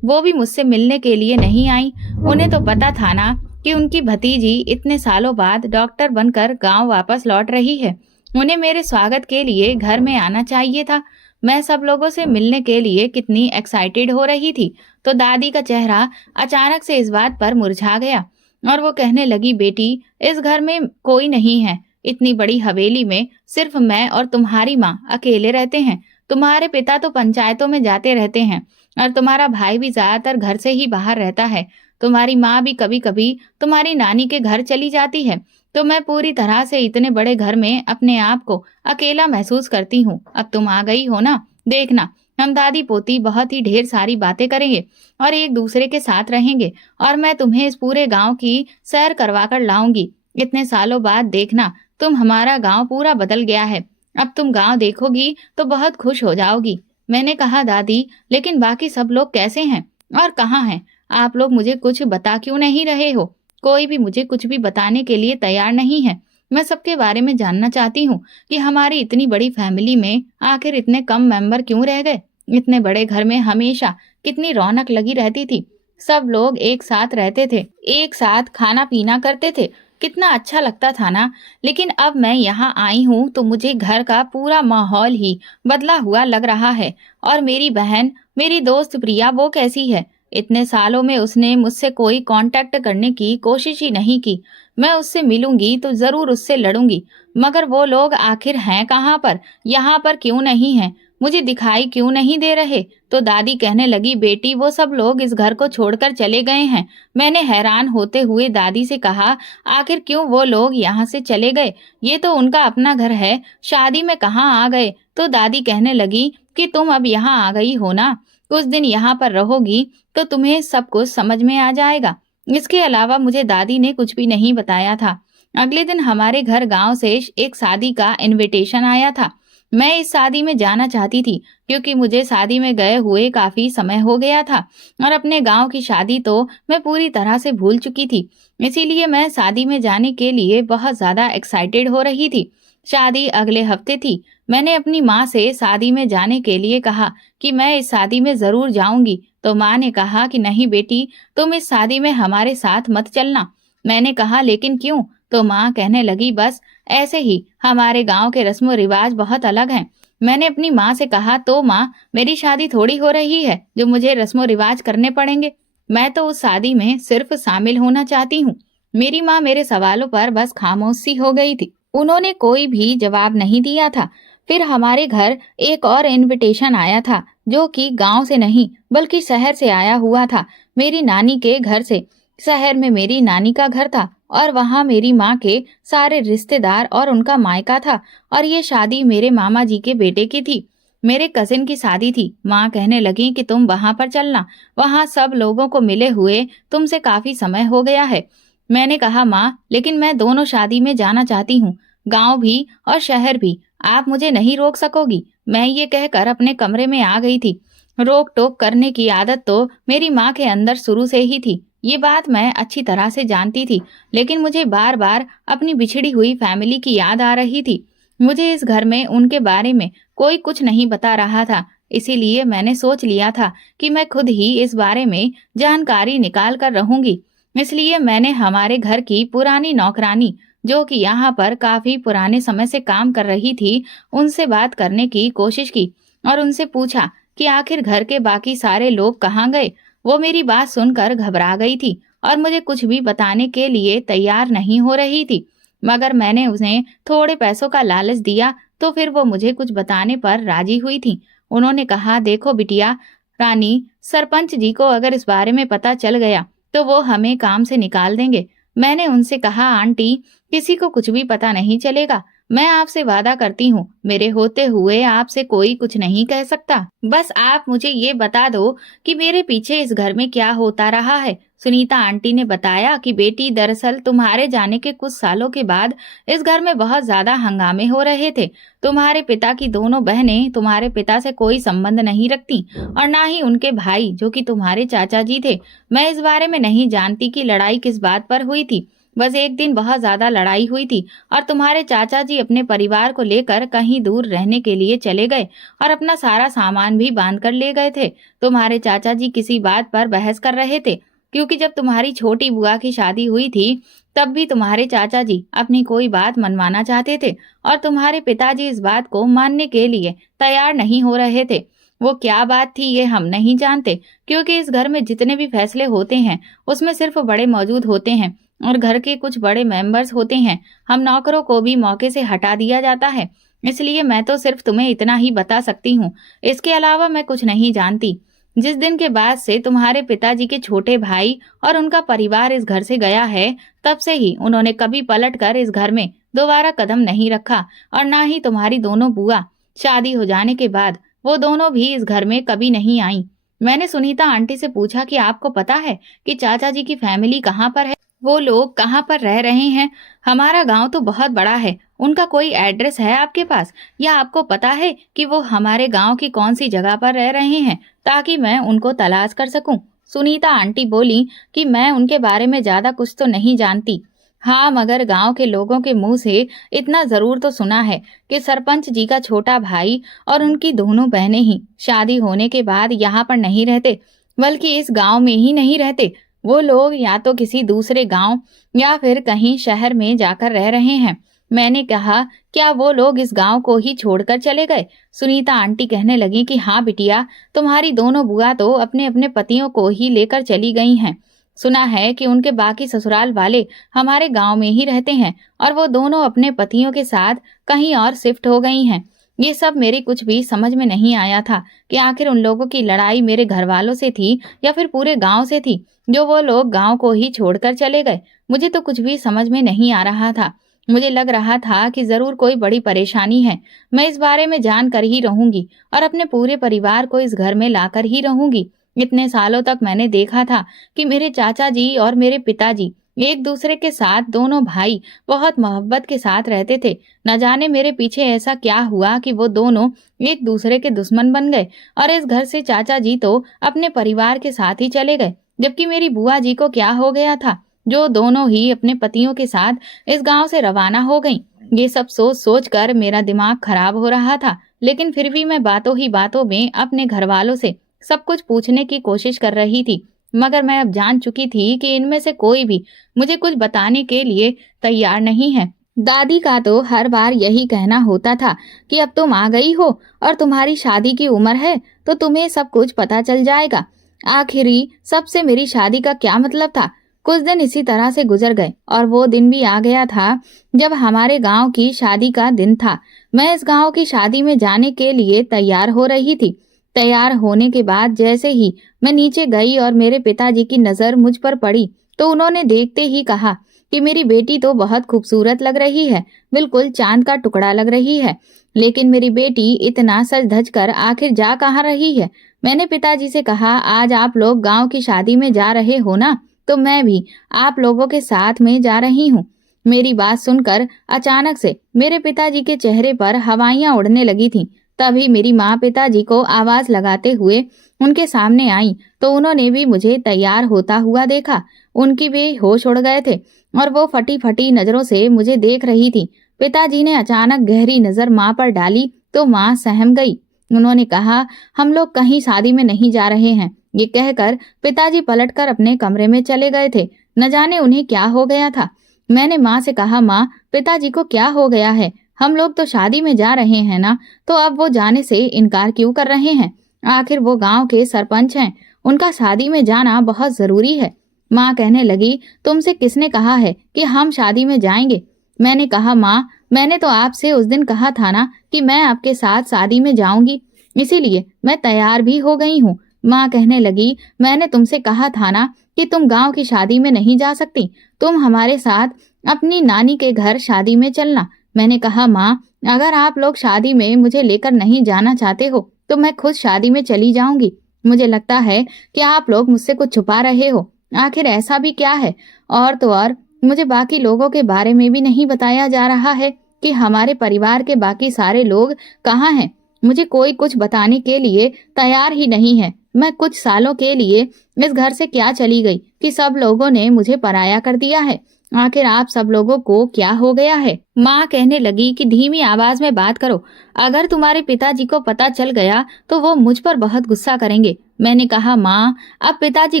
वो भी मुझसे मिलने के लिए नहीं आई। उन्हें तो पता था ना कि उनकी भतीजी इतने सालों बाद डॉक्टर बनकर गांव वापस लौट रही है। उन्हें मेरे स्वागत के लिए घर में आना चाहिए था। मैं सब लोगों से मिलने के लिए कितनी एक्साइटेड हो रही थी। तो दादी का चेहरा अचानक से इस बात पर मुरझा गया और वो कहने लगी, बेटी, इस घर में कोई नहीं है। इतनी बड़ी हवेली में सिर्फ मैं और तुम्हारी माँ अकेले रहते हैं। तुम्हारे पिता तो पंचायतों में जाते रहते हैं और तुम्हारा भाई भी ज्यादातर घर से ही बाहर रहता है। तुम्हारी माँ भी कभी कभी तुम्हारी नानी के घर चली जाती है। तो मैं पूरी तरह से इतने बड़े घर में अपने आप को अकेला महसूस करती हूँ। अब तुम आ गई हो ना, देखना, हम दादी पोती बहुत ही ढेर सारी बातें करेंगे और एक दूसरे के साथ रहेंगे, और मैं तुम्हें इस पूरे गांव की सैर करवा कर लाऊंगी। इतने सालों बाद देखना, तुम हमारा गांव पूरा बदल गया है। अब तुम गांव देखोगी तो बहुत खुश हो जाओगी। मैंने कहा, दादी, लेकिन बाकी सब लोग कैसे हैं और कहाँ हैं? आप लोग मुझे कुछ बता क्यों नहीं रहे हो? कोई भी मुझे कुछ भी बताने के लिए तैयार नहीं है। मैं सबके बारे में जानना चाहती हूँ कि हमारी इतनी बड़ी फैमिली में आखिर इतने कम मेंबर क्यों रह गए। इतने बड़े घर में हमेशा कितनी रौनक लगी रहती थी। सब लोग एक साथ रहते थे, एक साथ खाना पीना करते थे, कितना अच्छा लगता था ना। लेकिन अब मैं यहाँ आई हूँ तो मुझे घर का पूरा माहौल ही बदला हुआ लग रहा है। और मेरी बहन, मेरी दोस्त प्रिया, वो कैसी है? इतने सालों में उसने मुझसे कोई कांटेक्ट करने की कोशिश ही नहीं की। मैं उससे मिलूंगी तो जरूर उससे लड़ूंगी, मगर वो लोग आखिर हैं कहाँ पर? यहाँ पर क्यों नहीं हैं? मुझे दिखाई क्यों नहीं दे रहे? तो दादी कहने लगी, बेटी, वो सब लोग इस घर को छोड़कर चले गए हैं। मैंने हैरान होते हुए दादी से कहा, आखिर क्यों वो लोग यहाँ से चले गए? ये तो उनका अपना घर है, शादी में कहाँ आ गए? तो दादी कहने लगी कि तुम अब यहाँ आ गई हो ना, कुछ दिन यहाँ पर रहोगी, तो तुम्हें सब कुछ समझ में आ जाएगा। इसके अलावा मुझे दादी ने कुछ भी नहीं बताया था। अगले दिन हमारे घर गांव से एक शादी का इनविटेशन आया था। मैं इस शादी में जाना चाहती थी क्योंकि मुझे शादी में गए हुए काफी समय हो गया था और अपने गांव की शादी तो मैं पूरी तरह से भूल चुकी थी। इसीलिए मैं शादी में जाने के लिए बहुत ज्यादा एक्साइटेड हो रही थी। शादी अगले हफ्ते थी। मैंने अपनी माँ से शादी में जाने के लिए कहा कि मैं इस शादी में जरूर जाऊंगी, तो माँ ने कहा कि नहीं बेटी, तुम इस शादी में हमारे साथ मत चलना। मैंने कहा लेकिन क्यों? तो माँ कहने लगी बस ऐसे ही, हमारे गांव के रस्म रिवाज बहुत अलग हैं। मैंने अपनी माँ से कहा तो माँ, मेरी शादी थोड़ी हो रही है जो मुझे रस्म रिवाज करने पड़ेंगे। मैं तो उस शादी में सिर्फ शामिल होना चाहती हूँ। मेरी माँ मेरे सवालों पर बस खामोश सी हो गई थी। उन्होंने कोई भी जवाब नहीं दिया था। फिर हमारे घर एक और इनविटेशन आया था जो कि गांव से नहीं बल्कि शहर से आया हुआ था, मेरी नानी के घर से। शहर में मेरी नानी का घर था और वहां मेरी माँ के सारे रिश्तेदार और उनका मायका था और ये शादी मेरे मामा जी के बेटे की थी। मेरे कजिन की शादी थी। माँ कहने लगी कि तुम वहां पर चलना, वहां सब लोगों को मिले हुए तुमसे काफी समय हो गया है। मैंने कहा माँ, लेकिन मैं दोनों शादी में जाना चाहती हूँ, गांव भी और शहर भी। आप मुझे नहीं रोक सकोगी। मैं ये कहकर अपने कमरे में आ गई थी। रोक टोक करने की आदत तो मेरी माँ के अंदर शुरू से ही थी। ये बात मैं अच्छी तरह से जानती थी, लेकिन मुझे बार बार अपनी बिछड़ी हुई फैमिली की याद आ रही थी। मुझे इस घर में उनके बारे में कोई कुछ नहीं बता रहा था। इसीलिए मैंने सोच लिया था कि मैं खुद ही इस बारे में जानकारी निकाल कर रहूंगी। इसलिए मैंने हमारे घर की पुरानी नौकरानी, जो कि यहाँ पर काफी पुराने समय से काम कर रही थी, उनसे बात करने की कोशिश की और उनसे पूछा कि आखिर घर के बाकी सारे लोग कहाँ गए। वो मेरी बात सुनकर घबरा गई थी और मुझे कुछ भी बताने के लिए तैयार नहीं हो रही थी। मगर मैंने उन्हें थोड़े पैसों का लालच दिया तो फिर वो मुझे कुछ बताने पर राजी हुई थी। उन्होंने कहा देखो बिटिया रानी, सरपंच जी को अगर इस बारे में पता चल गया तो वो हमें काम से निकाल देंगे। मैंने उनसे कहा आंटी, किसी को कुछ भी पता नहीं चलेगा। मैं आपसे वादा करती हूँ, मेरे होते हुए आपसे कोई कुछ नहीं कह सकता। बस आप मुझे ये बता दो कि मेरे पीछे इस घर में क्या होता रहा है। सुनीता आंटी ने बताया कि बेटी, दरअसल तुम्हारे जाने के कुछ सालों के बाद इस घर में बहुत ज्यादा हंगामे हो रहे थे। तुम्हारे पिता की दोनों बहनें तुम्हारे पिता से कोई संबंध नहीं रखती और ना ही उनके भाई, जो कि तुम्हारे चाचा जी थे। मैं इस बारे में नहीं जानती कि लड़ाई किस बात पर हुई थी। बस एक दिन बहुत ज्यादा लड़ाई हुई थी और तुम्हारे चाचा जी अपने परिवार को लेकर कहीं दूर रहने के लिए चले गए और अपना सारा सामान भी बांध कर ले गए थे। तुम्हारे चाचा जी किसी बात पर बहस कर रहे थे, क्योंकि जब तुम्हारी छोटी बुआ की शादी हुई थी तब भी तुम्हारे चाचा जी अपनी कोई बात मनवाना चाहते थे और तुम्हारे पिताजी इस बात को मानने के लिए तैयार नहीं हो रहे थे। वो क्या बात थी ये हम नहीं जानते, क्योंकि इस घर में जितने भी फैसले होते हैं उसमें सिर्फ बड़े मौजूद होते हैं और घर के कुछ बड़े मेंबर्स होते हैं। हम नौकरों को भी मौके से हटा दिया जाता है। इसलिए मैं तो सिर्फ तुम्हें इतना ही बता सकती हूँ, इसके अलावा मैं कुछ नहीं जानती। जिस दिन के बाद से तुम्हारे पिताजी के छोटे भाई और उनका परिवार इस घर से गया है, तब से ही उन्होंने कभी पलट कर इस घर में दोबारा कदम नहीं रखा और ना ही तुम्हारी दोनों बुआ। शादी हो जाने के बाद वो दोनों भी इस घर में कभी नहीं आई। मैंने सुनीता आंटी से पूछा कि आपको पता है कि चाचा जी की फैमिली कहाँ पर है, वो लोग कहाँ पर रह रहे हैं? हमारा गांव तो बहुत बड़ा है, उनका कोई एड्रेस है आपके पास, या आपको पता है कि वो हमारे गांव की कौन सी जगह पर रह रहे हैं, ताकि मैं उनको तलाश कर सकूं? सुनीता आंटी बोली कि मैं उनके बारे में ज्यादा कुछ तो नहीं जानती। हाँ, मगर गांव के लोगों के मुंह से इतना जरूर तो सुना है कि सरपंच जी का छोटा भाई और उनकी दोनों बहनें ही शादी होने के बाद यहाँ पर नहीं रहते, बल्कि इस गांव में ही नहीं रहते। वो लोग या तो किसी दूसरे गांव या फिर कहीं शहर में जाकर रह रहे हैं। मैंने कहा क्या वो लोग इस गांव को ही छोड़कर चले गए? सुनीता आंटी कहने लगी कि हाँ बिटिया, तुम्हारी दोनों बुआ तो अपने अपने पतियों को ही लेकर चली गई हैं। सुना है कि उनके बाकी ससुराल वाले हमारे गांव में ही रहते हैं और वो दोनों अपने पतियों के साथ कहीं और शिफ्ट हो गई हैं। ये सब मेरे कुछ भी समझ में नहीं आया था कि आखिर उन लोगों की लड़ाई मेरे घर वालों से थी या फिर पूरे गांव से थी, जो वो लोग गांव को ही छोड़कर चले गए। मुझे तो कुछ भी समझ में नहीं आ रहा था। मुझे लग रहा था कि जरूर कोई बड़ी परेशानी है। मैं इस बारे में जान कर ही रहूंगी और अपने पूरे परिवार को इस घर में लाकर ही रहूंगी। इतने सालों तक मैंने देखा था कि मेरे चाचा जी और मेरे पिताजी एक दूसरे के साथ दोनों भाई बहुत मोहब्बत के साथ रहते थे। न जाने मेरे पीछे ऐसा क्या हुआ कि वो दोनों एक दूसरे के दुश्मन बन गए और इस घर से चाचा जी तो अपने परिवार के साथ ही चले गए, जबकि मेरी बुआ जी को क्या हो गया था, जो दोनों ही अपने पतियों के साथ इस गांव से रवाना हो गईं। ये सब सोच सोच कर मेरा दिमाग खराब हो रहा था, लेकिन फिर भी मैं बातों ही बातों में अपने घर वालों से सब कुछ पूछने की कोशिश कर रही थी। मगर मैं अब जान चुकी थी कि इनमें से कोई भी मुझे कुछ बताने के लिए तैयार नहीं है। दादी का तो हर बार यही कहना होता था कि अब तुम आ गई हो और तुम्हारी शादी की उम्र है तो तुम्हें सब कुछ पता चल जाएगा। आखिरी सबसे मेरी शादी का क्या मतलब था। कुछ दिन इसी तरह से गुजर गए और वो दिन भी आ गया था जब हमारे गांव की शादी का दिन था। मैं इस गांव की शादी में जाने के लिए तैयार हो रही थी। तैयार होने के बाद जैसे ही मैं नीचे गई और मेरे पिताजी की नजर मुझ पर पड़ी तो उन्होंने देखते ही कहा कि मेरी बेटी तो बहुत खूबसूरत लग रही है, बिल्कुल चांद का टुकड़ा लग रही है। लेकिन मेरी बेटी इतना सज धज कर आखिर जा कहाँ रही है। मैंने पिताजी से कहा, आज आप लोग गांव की शादी में जा रहे हो ना, तो मैं भी आप लोगों के साथ में जा रही हूँ। मेरी बात सुनकर अचानक से मेरे पिताजी के चेहरे पर हवाइयां उड़ने लगी थीं। तभी मेरी माँ पिताजी को आवाज लगाते हुए उनके सामने आई तो उन्होंने भी मुझे तैयार होता हुआ देखा। उनकी भी होश उड़ गए थे और वो फटी फटी नजरों से मुझे देख रही थी। पिताजी ने अचानक गहरी नजर माँ पर डाली तो माँ सहम गई। उन्होंने कहा, हम लोग कहीं शादी में नहीं जा रहे हैं। ये कहकर पिताजी पलटकर अपने कमरे में चले गए थे। न जाने उन्हें क्या हो गया था। मैंने माँ से कहा, माँ पिताजी को क्या हो गया है, हम लोग तो शादी में जा रहे हैं ना, तो अब वो जाने से इनकार क्यों कर रहे हैं। आखिर वो गांव के सरपंच हैं, उनका शादी में जाना बहुत जरूरी है। माँ कहने लगी, तुमसे किसने कहा है कि हम शादी में जाएंगे। मैंने कहा, माँ मैंने तो आपसे उस दिन कहा था ना कि मैं आपके साथ शादी में जाऊंगी, इसीलिए मैं तैयार भी हो गई हूँ। माँ कहने लगी, मैंने तुमसे कहा था ना कि तुम गांव की शादी में नहीं जा सकती, तुम हमारे साथ अपनी नानी के घर शादी में चलना। मैंने कहा, माँ अगर आप लोग शादी में मुझे लेकर नहीं जाना चाहते हो तो मैं खुद शादी में चली जाऊंगी। मुझे लगता है कि आप लोग मुझसे कुछ छुपा रहे हो। आखिर ऐसा भी क्या है। और तो और मुझे बाकी लोगों के बारे में भी नहीं बताया जा रहा है कि हमारे परिवार के बाकी सारे लोग कहाँ हैं। मुझे कोई कुछ बताने के लिए तैयार ही नहीं है। मैं कुछ सालों के लिए इस घर से क्या चली गई कि सब लोगों ने मुझे पराया कर दिया है। आखिर आप सब लोगों को क्या हो गया है। माँ कहने लगी कि धीमी आवाज में बात करो, अगर तुम्हारे पिताजी को पता चल गया तो वो मुझ पर बहुत गुस्सा करेंगे। मैंने कहा, माँ अब पिताजी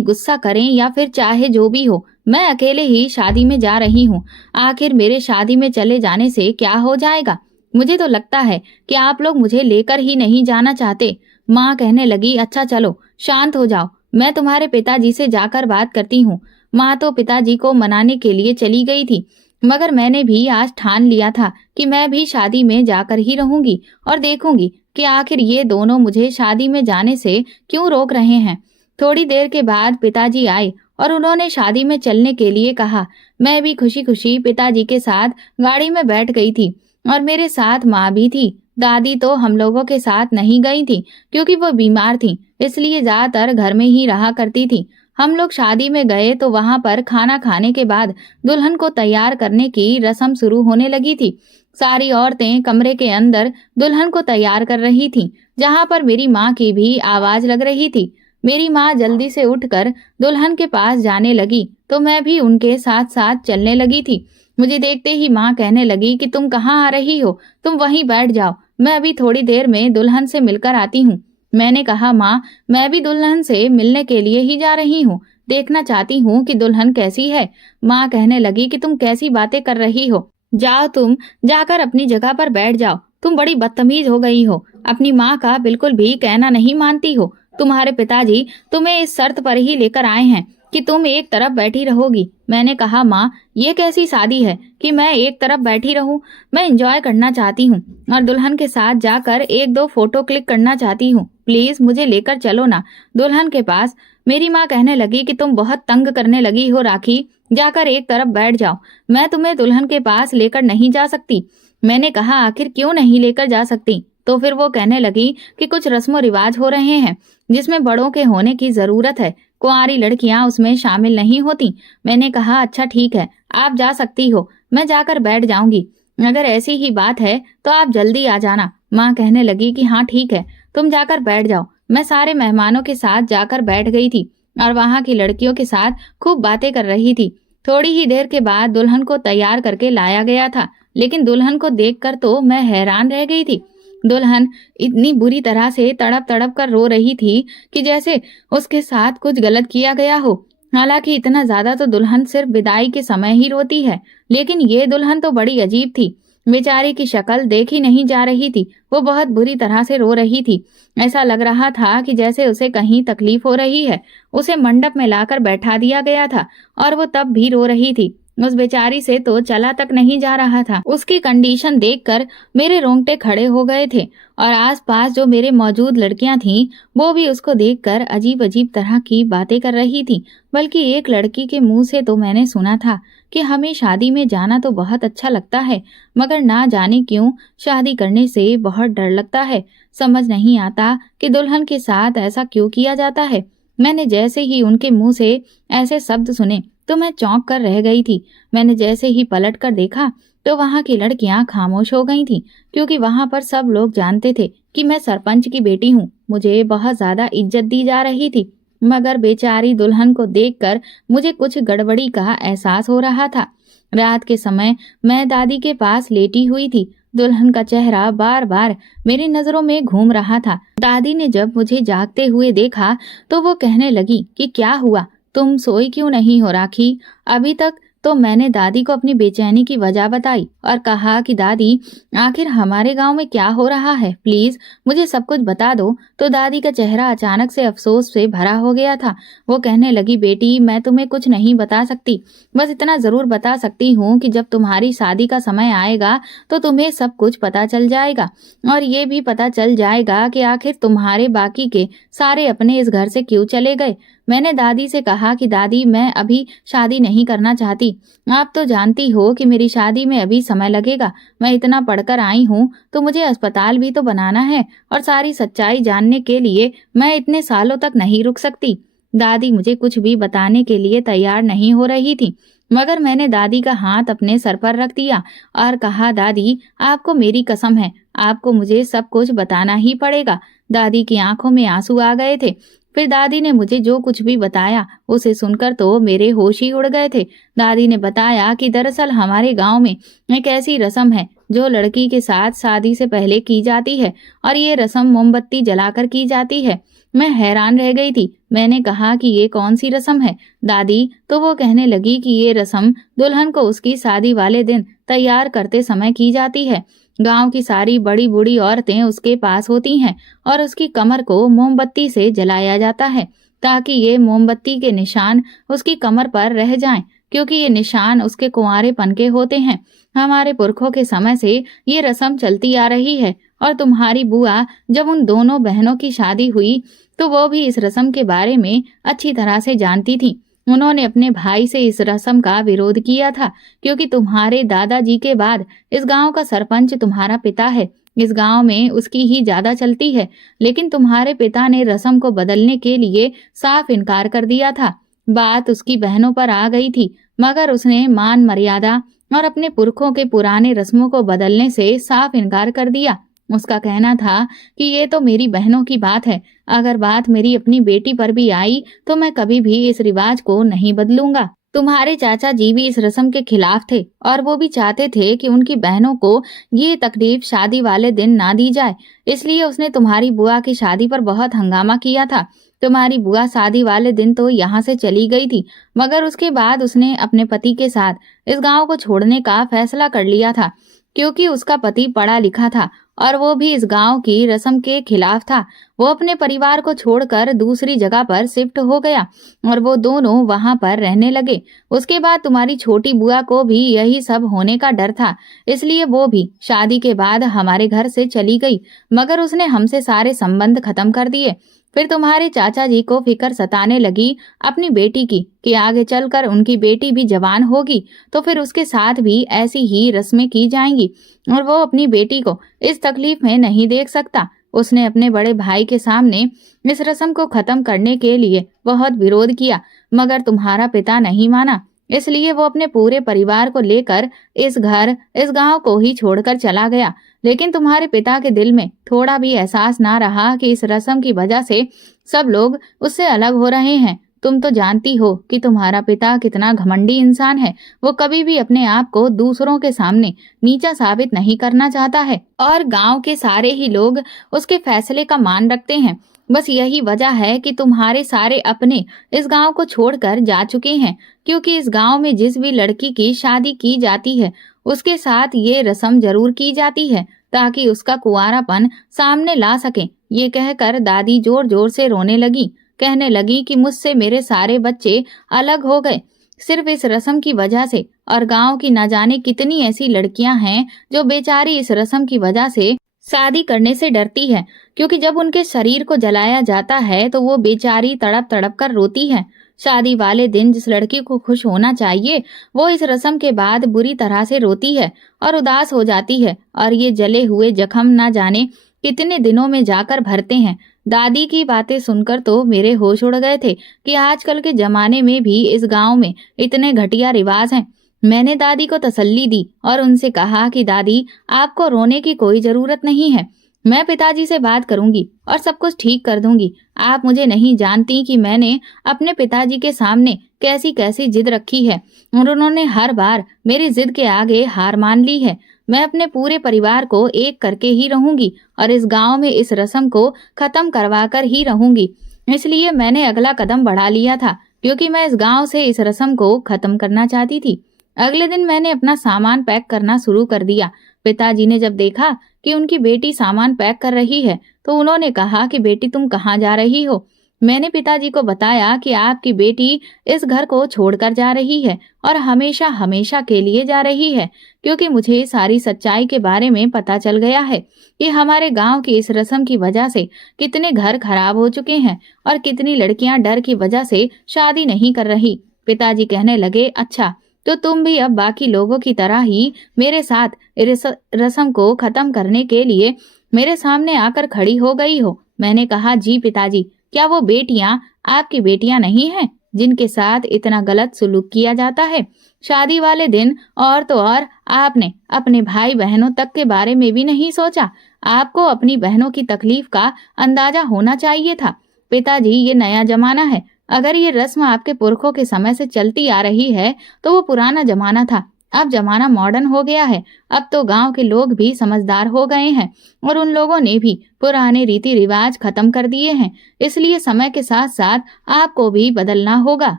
गुस्सा करें या फिर चाहे जो भी हो, मैं अकेले ही शादी में जा रही हूँ। आखिर मेरे शादी में चले जाने से क्या हो जाएगा। मुझे तो लगता है कि आप लोग मुझे लेकर ही नहीं जाना चाहते। माँ कहने लगी, अच्छा चलो शांत हो जाओ, मैं तुम्हारे पिताजी से जाकर बात करती हूँ। माँ तो पिताजी को मनाने के लिए चली गई थी, मगर मैंने भी आज ठान लिया था कि मैं भी शादी में जाकर ही रहूंगी और देखूंगी कि आखिर ये दोनों मुझे शादी में जाने से क्यों रोक रहे हैं। थोड़ी देर के बाद पिताजी आए और उन्होंने शादी में चलने के लिए कहा। मैं भी खुशी खुशी पिताजी के साथ गाड़ी में बैठ गई थी और मेरे साथ माँ भी थी। दादी तो हम लोगों के साथ नहीं गई थी क्योंकि वो बीमार थी, इसलिए ज्यादातर घर में ही रहा करती थी। हम लोग शादी में गए तो वहां पर खाना खाने के बाद दुल्हन को तैयार करने की रस्म शुरू होने लगी थी। सारी औरतें कमरे के अंदर दुल्हन को तैयार कर रही थीं, जहां पर मेरी माँ की भी आवाज लग रही थी। मेरी माँ जल्दी से उठकर दुल्हन के पास जाने लगी तो मैं भी उनके साथ साथ चलने लगी थी। मुझे देखते ही माँ कहने लगी कि तुम कहाँ आ रही हो, तुम वहीं बैठ जाओ, मैं अभी थोड़ी देर में दुल्हन से मिलकर आती हूँ। मैंने कहा, माँ मैं भी दुल्हन से मिलने के लिए ही जा रही हूँ, देखना चाहती हूँ कि दुल्हन कैसी है। माँ कहने लगी कि तुम कैसी बातें कर रही हो, जाओ तुम जाकर अपनी जगह पर बैठ जाओ, तुम बड़ी बदतमीज हो गई हो, अपनी माँ का बिल्कुल भी कहना नहीं मानती हो। तुम्हारे पिताजी तुम्हें इस शर्त पर ही लेकर आए हैं कि तुम एक तरफ बैठी रहोगी। मैंने कहा, माँ ये कैसी शादी है कि मैं एक तरफ बैठी रहूं, मैं एंजॉय करना चाहती हूँ और दुल्हन के साथ जाकर एक दो फोटो क्लिक करना चाहती हूँ, प्लीज मुझे लेकर चलो ना दुल्हन के पास। मेरी माँ कहने लगी कि तुम बहुत तंग करने लगी हो राखी, जाकर एक तरफ बैठ जाओ, मैं तुम्हें दुल्हन के पास लेकर नहीं जा सकती। मैंने कहा, आखिर क्यों नहीं लेकर जा सकती, तो फिर वो कहने लगी कि कुछ रस्मों रिवाज हो रहे हैं जिसमें बड़ों के होने की जरूरत है, कुंवारी लड़कियां उसमें शामिल नहीं होती। मैंने कहा अच्छा ठीक है, आप जा सकती हो, मैं जाकर बैठ जाऊंगी। अगर ऐसी ही बात है तो आप जल्दी आ जाना। माँ कहने लगी कि हाँ ठीक है, तुम जाकर बैठ जाओ। मैं सारे मेहमानों के साथ जाकर बैठ गई थी और वहां की लड़कियों के साथ खूब बातें कर रही थी। थोड़ी ही देर के बाद दुल्हन को तैयार करके लाया गया था, लेकिन दुल्हन को देखकर तो मैं हैरान रह गई थी। दुल्हन इतनी बुरी तरह से तड़प तड़प कर रो रही थी कि जैसे उसके साथ कुछ गलत किया गया हो। हालांकि इतना ज्यादा तो दुल्हन सिर्फ विदाई के समय ही रोती है, लेकिन ये दुल्हन तो बड़ी अजीब थी। बेचारी की शक्ल देखी नहीं जा रही थी, वो बहुत बुरी तरह से रो रही थी। ऐसा लग रहा था कि जैसे उसे कहीं तकलीफ हो रही है। उसे मंडप में लाकर बैठा दिया गया था और वो तब भी रो रही थी। उस बेचारी से तो चला तक नहीं जा रहा था। उसकी कंडीशन देखकर मेरे रोंगटे खड़े हो गए थे और आसपास जो मेरे मौजूद लड़कियां थीं, वो भी उसको देखकर अजीब अजीब तरह की बातें कर रही थी। बल्कि एक लड़की के मुंह से तो मैंने सुना था कि हमें शादी में जाना तो बहुत अच्छा लगता है, मगर ना जाने क्यों शादी करने से बहुत डर लगता है। समझ नहीं आता कि दुल्हन के साथ ऐसा क्यों किया जाता है। मैंने जैसे ही उनके मुंह से ऐसे शब्द सुने तो मैं चौंक कर रह गई थी। मैंने जैसे ही पलट कर देखा तो वहां की लड़कियां खामोश हो गई थी, क्योंकि वहां पर सब लोग जानते थे कि मैं सरपंच की बेटी हूँ। मुझे बहुत ज्यादा इज्जत दी जा रही थी, मगर बेचारी दुल्हन को देखकर मुझे कुछ गड़बड़ी का एहसास हो रहा था। रात के समय मैं दादी के पास लेटी हुई थी। दुल्हन का चेहरा बार बार मेरी नजरों में घूम रहा था। दादी ने जब मुझे जागते हुए देखा तो वो कहने लगी कि क्या हुआ, तुम सोई क्यों नहीं हो राखी? अभी तक तो मैंने दादी को अपनी बेचैनी की वजह बताई और कहा कि दादी, आखिर हमारे गांव में क्या हो रहा है, प्लीज मुझे सब कुछ बता दो। तो दादी का चेहरा अचानक से अफसोस से भरा हो गया था। वो कहने लगी, बेटी मैं तुम्हें कुछ नहीं बता सकती, बस इतना जरूर बता सकती हूँ कि जब तुम्हारी शादी का समय आएगा तो तुम्हें सब कुछ पता चल जाएगा और ये भी पता चल जाएगा कि आखिर तुम्हारे बाकी के सारे अपने इस घर से क्यों चले गए। मैंने दादी से कहा कि दादी मैं अभी शादी नहीं करना चाहती, आप तो जानती हो कि मेरी शादी में अभी समय लगेगा। मैं इतना पढ़कर आई हूँ तो मुझे अस्पताल भी तो बनाना है और सारी सच्चाई जानने के लिए मैं इतने सालों तक नहीं रुक सकती। दादी मुझे कुछ भी बताने के लिए तैयार नहीं हो रही थी, मगर मैंने दादी का हाथ अपने सर पर रख दिया और कहा, दादी आपको मेरी कसम है, आपको मुझे सब कुछ बताना ही पड़ेगा। दादी की आंखों में आंसू आ गए थे। फिर दादी ने मुझे जो कुछ भी बताया उसे सुनकर तो मेरे होश ही उड़ गए थे। दादी ने बताया कि दरअसल हमारे गांव में एक ऐसी रस्म है जो लड़की के साथ शादी से पहले की जाती है और ये रस्म मोमबत्ती जलाकर की जाती है। मैं हैरान रह गई थी। मैंने कहा कि ये कौन सी रस्म है दादी? तो वो कहने लगी कि ये रस्म दुल्हन को उसकी शादी वाले दिन तैयार करते समय की जाती है। गांव की सारी बड़ी बूढ़ी औरतें उसके पास होती हैं और उसकी कमर को मोमबत्ती से जलाया जाता है ताकि ये मोमबत्ती के निशान उसकी कमर पर रह जाएं, क्योंकि ये निशान उसके कुंवारेपन के होते हैं। हमारे पुरखों के समय से ये रस्म चलती आ रही है और तुम्हारी बुआ जब उन दोनों बहनों की शादी हुई तो वो भी इस रस्म के बारे में अच्छी तरह से जानती थी। उन्होंने अपने भाई से इस रस्म का विरोध किया था, क्योंकि तुम्हारे दादाजी के बाद इस गांव का सरपंच तुम्हारा पिता है। इस गांव में उसकी ही ज्यादा चलती है, लेकिन तुम्हारे पिता ने रस्म को बदलने के लिए साफ इनकार कर दिया था। बात उसकी बहनों पर आ गई थी, मगर उसने मान मर्यादा और अपने पुरखों के पुराने रस्मों को बदलने से साफ इनकार कर दिया। उसका कहना था कि ये तो मेरी बहनों की बात है, अगर बात मेरी अपनी बेटी पर भी आई तो मैं कभी भी इस रिवाज को नहीं बदलूंगा। तुम्हारे चाचा जी भी इस रस्म के खिलाफ थे और वो भी चाहते थे कि उनकी बहनों को ये तकलीफ शादी वाले दिन ना दी जाए, इसलिए उसने तुम्हारी बुआ की शादी पर बहुत हंगामा किया था। तुम्हारी बुआ शादी वाले दिन तो यहाँ से चली गई थी, मगर उसके बाद उसने अपने पति के साथ इस गांव को छोड़ने का फैसला कर लिया था, क्योंकि उसका पति पढ़ा लिखा था और वो भी इस गांव की रस्म के खिलाफ था। वो अपने परिवार को छोड़कर दूसरी जगह पर शिफ्ट हो गया और वो दोनों वहां पर रहने लगे। उसके बाद तुम्हारी छोटी बुआ को भी यही सब होने का डर था, इसलिए वो भी शादी के बाद हमारे घर से चली गई, मगर उसने हमसे सारे संबंध खत्म कर दिए। फिर तुम्हारे चाचा जी को फिक्र सताने लगी अपनी बेटी की कि आगे चलकर उनकी बेटी भी जवान होगी तो फिर उसके साथ भी ऐसी ही रस्में की जाएंगी और वो अपनी बेटी को इस तकलीफ में नहीं देख सकता। उसने अपने बड़े भाई के सामने इस रस्म को खत्म करने के लिए बहुत विरोध किया, मगर तुम्हारा पिता नहीं माना। इसलिए वो अपने पूरे परिवार को लेकर इस गांव को ही छोड़कर चला गया। लेकिन तुम्हारे पिता के दिल में थोड़ा भी एहसास ना रहा कि इस रस्म की वजह से सब लोग उससे अलग हो रहे हैं। तुम तो जानती हो कि तुम्हारा पिता कितना घमंडी इंसान है। वो कभी भी अपने आप को दूसरों के सामने नीचा साबित नहीं करना चाहता है और गांव के सारे ही लोग उसके फैसले का मान रखते हैं। बस यही वजह है कि तुम्हारे सारे अपने इस गांव को छोड़कर जा चुके हैं, क्योंकि इस गांव में जिस भी लड़की की शादी की जाती है उसके साथ ये रस्म जरूर की जाती है ताकि उसका कुंवारापन सामने ला सके। ये कहकर दादी जोर जोर से रोने लगी, कहने लगी कि मुझसे मेरे सारे बच्चे अलग हो गए सिर्फ इस रस्म की वजह से, और गांव की न जाने कितनी ऐसी लड़कियां हैं जो बेचारी इस रस्म की वजह से शादी करने से डरती है, क्योंकि जब उनके शरीर को जलाया जाता है तो वो बेचारी तड़प तड़प कर रोती है। शादी वाले दिन जिस लड़की को खुश होना चाहिए वो इस रस्म के बाद बुरी तरह से रोती है और उदास हो जाती है, और ये जले हुए जख्म न जाने कितने दिनों में जाकर भरते हैं। दादी की बातें सुनकर तो मेरे होश उड़ गए थे कि आजकल के जमाने में भी इस गांव में इतने घटिया रिवाज हैं। मैंने दादी को तसल्ली दी और उनसे कहा कि दादी, आपको रोने की कोई जरूरत नहीं है। मैं पिताजी से बात करूंगी और सब कुछ ठीक कर दूंगी। आप मुझे नहीं जानती कि मैंने अपने पिताजी के सामने कैसी कैसी जिद रखी है और उन्होंने हर बार मेरी जिद के आगे हार मान ली है। मैं अपने पूरे परिवार को एक करके ही रहूंगी और इस गांव में इस रस्म को खत्म करवा कर ही रहूंगी। इसलिए मैंने अगला कदम बढ़ा लिया था, क्योंकि मैं इस गांव से इस रस्म को खत्म करना चाहती थी। अगले दिन मैंने अपना सामान पैक करना शुरू कर दिया। पिताजी ने जब देखा कि उनकी बेटी सामान पैक कर रही है तो उन्होंने कहा कि बेटी, तुम कहाँ जा रही हो? मैंने पिताजी को बताया कि आपकी बेटी इस घर को छोड़कर जा रही है और हमेशा हमेशा के लिए जा रही है, क्योंकि मुझे सारी सच्चाई के बारे में पता चल गया है कि हमारे गांव की इस रस्म की वजह से कितने घर खराब हो चुके हैं और कितनी लड़कियां डर की वजह से शादी नहीं कर रही। पिताजी कहने लगे, अच्छा, तो तुम भी अब बाकी लोगों की तरह ही मेरे साथ रस्म को खत्म करने के लिए मेरे सामने आकर खड़ी हो गई हो? मैंने कहा, जी पिताजी, क्या वो बेटियां आपकी बेटियां नहीं हैं जिनके साथ इतना गलत सुलूक किया जाता है? शादी वाले दिन और तो और आपने अपने भाई बहनों तक के बारे में भी नहीं सोचा। आपको अपनी बहनों की तकलीफ का अंदाजा होना चाहिए था। पिताजी, ये नया जमाना है। अगर ये रस्म आपके पुरखों के समय से चलती आ रही है तो वो पुराना जमाना था। अब जमाना मॉडर्न हो गया है। अब तो गांव के लोग भी समझदार हो गए हैं और उन लोगों ने भी पुराने रीति रिवाज खत्म कर दिए हैं। इसलिए समय के साथ साथ आपको भी बदलना होगा।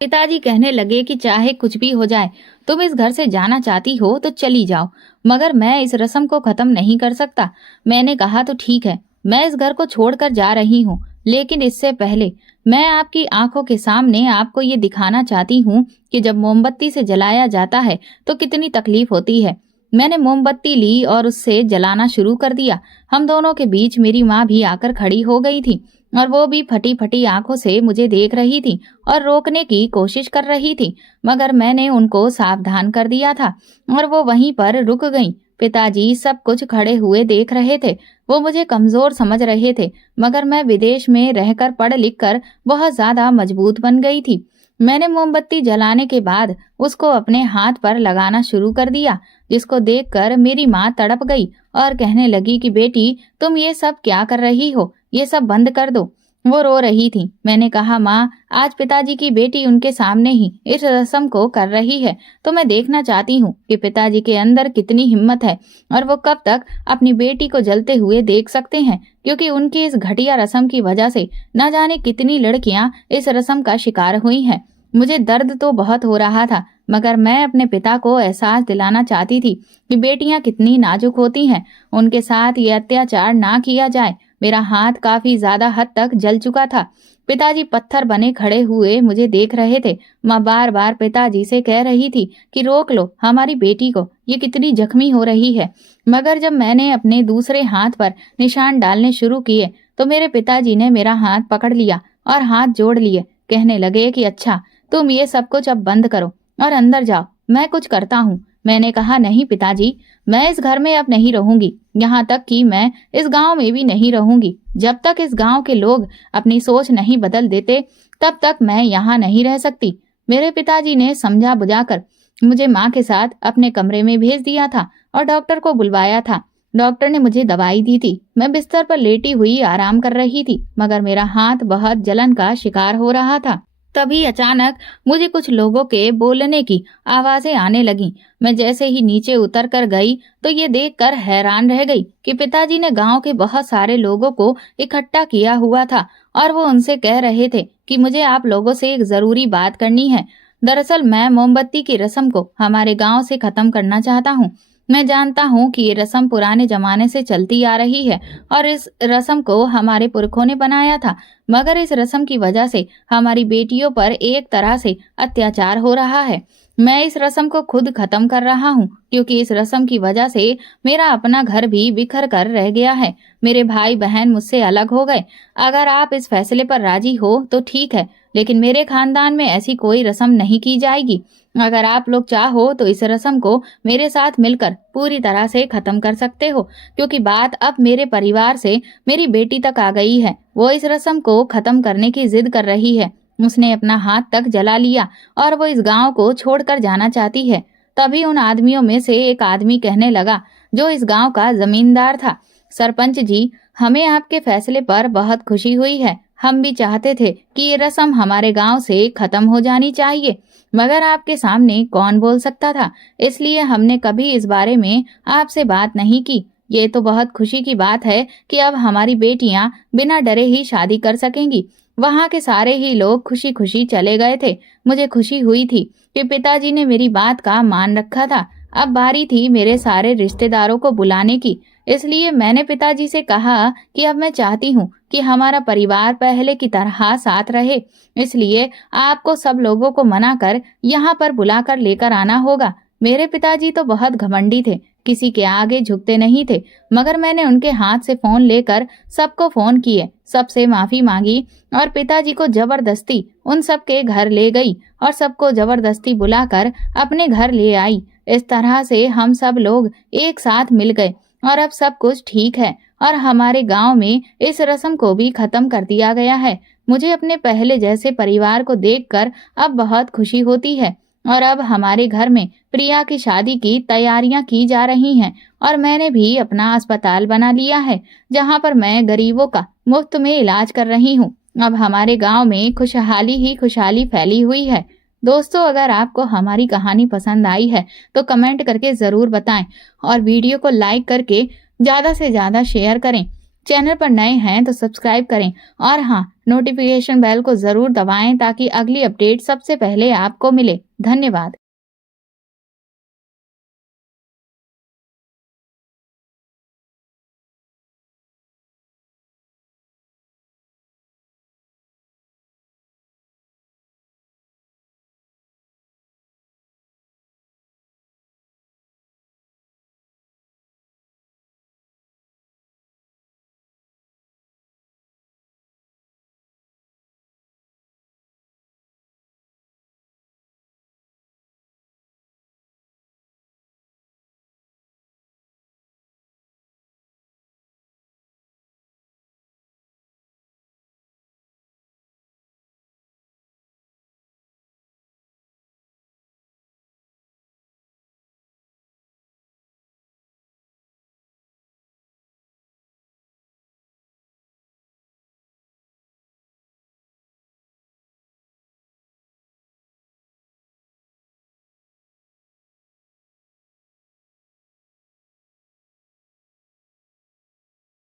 पिताजी कहने लगे कि चाहे कुछ भी हो जाए, तुम इस घर से जाना चाहती हो तो चली जाओ, मगर मैं इस रस्म को खत्म नहीं कर सकता। मैंने कहा, तो ठीक है, मैं इस घर को छोड़कर जा रही हूँ, लेकिन इससे पहले मैं आपकी आंखों के सामने आपको ये दिखाना चाहती हूँ कि जब मोमबत्ती से जलाया जाता है तो कितनी तकलीफ होती है। मैंने मोमबत्ती ली और उससे जलाना शुरू कर दिया। हम दोनों के बीच मेरी माँ भी आकर खड़ी हो गई थी और वो भी फटी फटी आंखों से मुझे देख रही थी और रोकने की कोशिश कर रही थी, मगर मैंने उनको सावधान कर दिया था और वो वहीं पर रुक गईं। पिताजी सब कुछ खड़े हुए देख रहे थे। वो मुझे कमजोर समझ रहे थे, मगर मैं विदेश में रहकर पढ़ लिख कर बहुत ज्यादा मजबूत बन गई थी। मैंने मोमबत्ती जलाने के बाद उसको अपने हाथ पर लगाना शुरू कर दिया, जिसको देखकर मेरी माँ तड़प गई और कहने लगी कि बेटी, तुम ये सब क्या कर रही हो? ये सब बंद कर दो। वो रो रही थी। मैंने कहा, माँ, आज पिताजी की बेटी उनके सामने ही इस रस्म को कर रही है, तो मैं देखना चाहती हूँ कि पिताजी के अंदर कितनी हिम्मत है और वो कब तक अपनी बेटी को जलते हुए देख सकते हैं, क्योंकि उनकी इस घटिया रस्म की वजह से न जाने कितनी लड़कियां इस रस्म का शिकार हुई हैं। मुझे दर्द तो बहुत हो रहा था, मगर मैं अपने पिता को एहसास दिलाना चाहती थी कि बेटियां कितनी नाजुक होती हैं, उनके साथ ये अत्याचार ना किया जाए। मेरा हाथ काफी ज्यादा हद तक जल चुका था। पिताजी पत्थर बने खड़े हुए मुझे देख रहे थे। माँ बार बार पिताजी से कह रही थी कि रोक लो हमारी बेटी को, ये कितनी जख्मी हो रही है। मगर जब मैंने अपने दूसरे हाथ पर निशान डालने शुरू किए तो मेरे पिताजी ने मेरा हाथ पकड़ लिया और हाथ जोड़ लिए। कहने लगे कि अच्छा, तुम ये सब कुछ अब बंद करो और अंदर जाओ, मैं कुछ करता हूँ। मैंने कहा नहीं पिताजी, मैं इस घर में अब नहीं रहूंगी, यहाँ तक कि मैं इस गांव में भी नहीं रहूंगी। जब तक इस गांव के लोग अपनी सोच नहीं बदल देते तब तक मैं यहाँ नहीं रह सकती। मेरे पिताजी ने समझा बुझाकर मुझे माँ के साथ अपने कमरे में भेज दिया था और डॉक्टर को बुलवाया था। डॉक्टर ने मुझे दवाई दी थी। मैं बिस्तर पर लेटी हुई आराम कर रही थी, मगर मेरा हाथ बहुत जलन का शिकार हो रहा था। तभी अचानक मुझे कुछ लोगों के बोलने की आवाजें आने लगीं। मैं जैसे ही नीचे उतर कर गई तो ये देखकर हैरान रह गई कि पिताजी ने गांव के बहुत सारे लोगों को इकट्ठा किया हुआ था और वो उनसे कह रहे थे कि मुझे आप लोगों से एक जरूरी बात करनी है। दरअसल मैं मोमबत्ती की रस्म को हमारे गांव से खत्म करना चाहता हूँ। मैं जानता हूँ कि ये रस्म पुराने जमाने से चलती आ रही है और इस रस्म को हमारे पुरखों ने बनाया था, मगर इस रस्म की वजह से हमारी बेटियों पर एक तरह से अत्याचार हो रहा है। मैं इस रस्म को खुद खत्म कर रहा हूँ क्योंकि इस रस्म की वजह से मेरा अपना घर भी बिखर कर रह गया है। मेरे भाई बहन मुझसे अलग हो गए। अगर आप इस फैसले पर राजी हो तो ठीक है, लेकिन मेरे खानदान में ऐसी कोई रस्म नहीं की जाएगी। अगर आप लोग चाहो तो इस रस्म को मेरे साथ मिलकर पूरी तरह से खत्म कर सकते हो, क्योंकि बात अब मेरे परिवार से मेरी बेटी तक आ गई है। वो इस रस्म को खत्म करने की जिद कर रही है। उसने अपना हाथ तक जला लिया और वो इस गांव को छोड़कर जाना चाहती है। तभी उन आदमियों में से एक आदमी कहने लगा, जो इस गांव का जमींदार था, सरपंच जी, हमें आपके फैसले पर बहुत खुशी हुई है। हम भी चाहते थे कि ये रस्म हमारे गांव से खत्म हो जानी चाहिए, मगर आपके सामने कौन बोल सकता था, इसलिए हमने कभी इस बारे में आपसे बात नहीं की। ये तो बहुत खुशी की बात है कि अब हमारी बेटियां बिना डरे ही शादी कर सकेंगी। वहां के सारे ही लोग खुशी खुशी चले गए थे। मुझे खुशी हुई थी कि पिताजी ने मेरी बात का मान रखा था। अब बारी थी मेरे सारे रिश्तेदारों को बुलाने की, इसलिए मैंने पिताजी से कहा कि अब मैं चाहती हूँ कि हमारा परिवार पहले की तरह साथ रहे, इसलिए आपको सब लोगों को मनाकर यहाँ पर बुलाकर लेकर आना होगा। मेरे पिताजी तो बहुत घमंडी थे, किसी के आगे झुकते नहीं थे, मगर मैंने उनके हाथ से फोन लेकर सबको फोन किए, सबसे माफी मांगी और पिताजी को जबरदस्ती उन सबके घर ले गई और सबको जबरदस्ती बुलाकर अपने घर ले आई। इस तरह से हम सब लोग एक साथ मिल गए और अब सब कुछ ठीक है और हमारे गांव में इस रस्म को भी खत्म कर दिया गया है। मुझे अपने पहले जैसे परिवार को देखकर अब बहुत खुशी होती है और अब हमारे घर में प्रिया की शादी की तैयारियां की जा रही हैं और मैंने भी अपना अस्पताल बना लिया है, जहां पर मैं गरीबों का मुफ्त में इलाज कर रही हूँ। अब हमारे गांव में खुशहाली ही खुशहाली फैली हुई है। दोस्तों, अगर आपको हमारी कहानी पसंद आई है तो कमेंट करके जरूर बताएं और वीडियो को लाइक करके ज्यादा से ज्यादा शेयर करें। चैनल पर नए हैं तो सब्सक्राइब करें और हाँ, नोटिफिकेशन बेल को जरूर दबाएं ताकि अगली अपडेट सबसे पहले आपको मिले। धन्यवाद।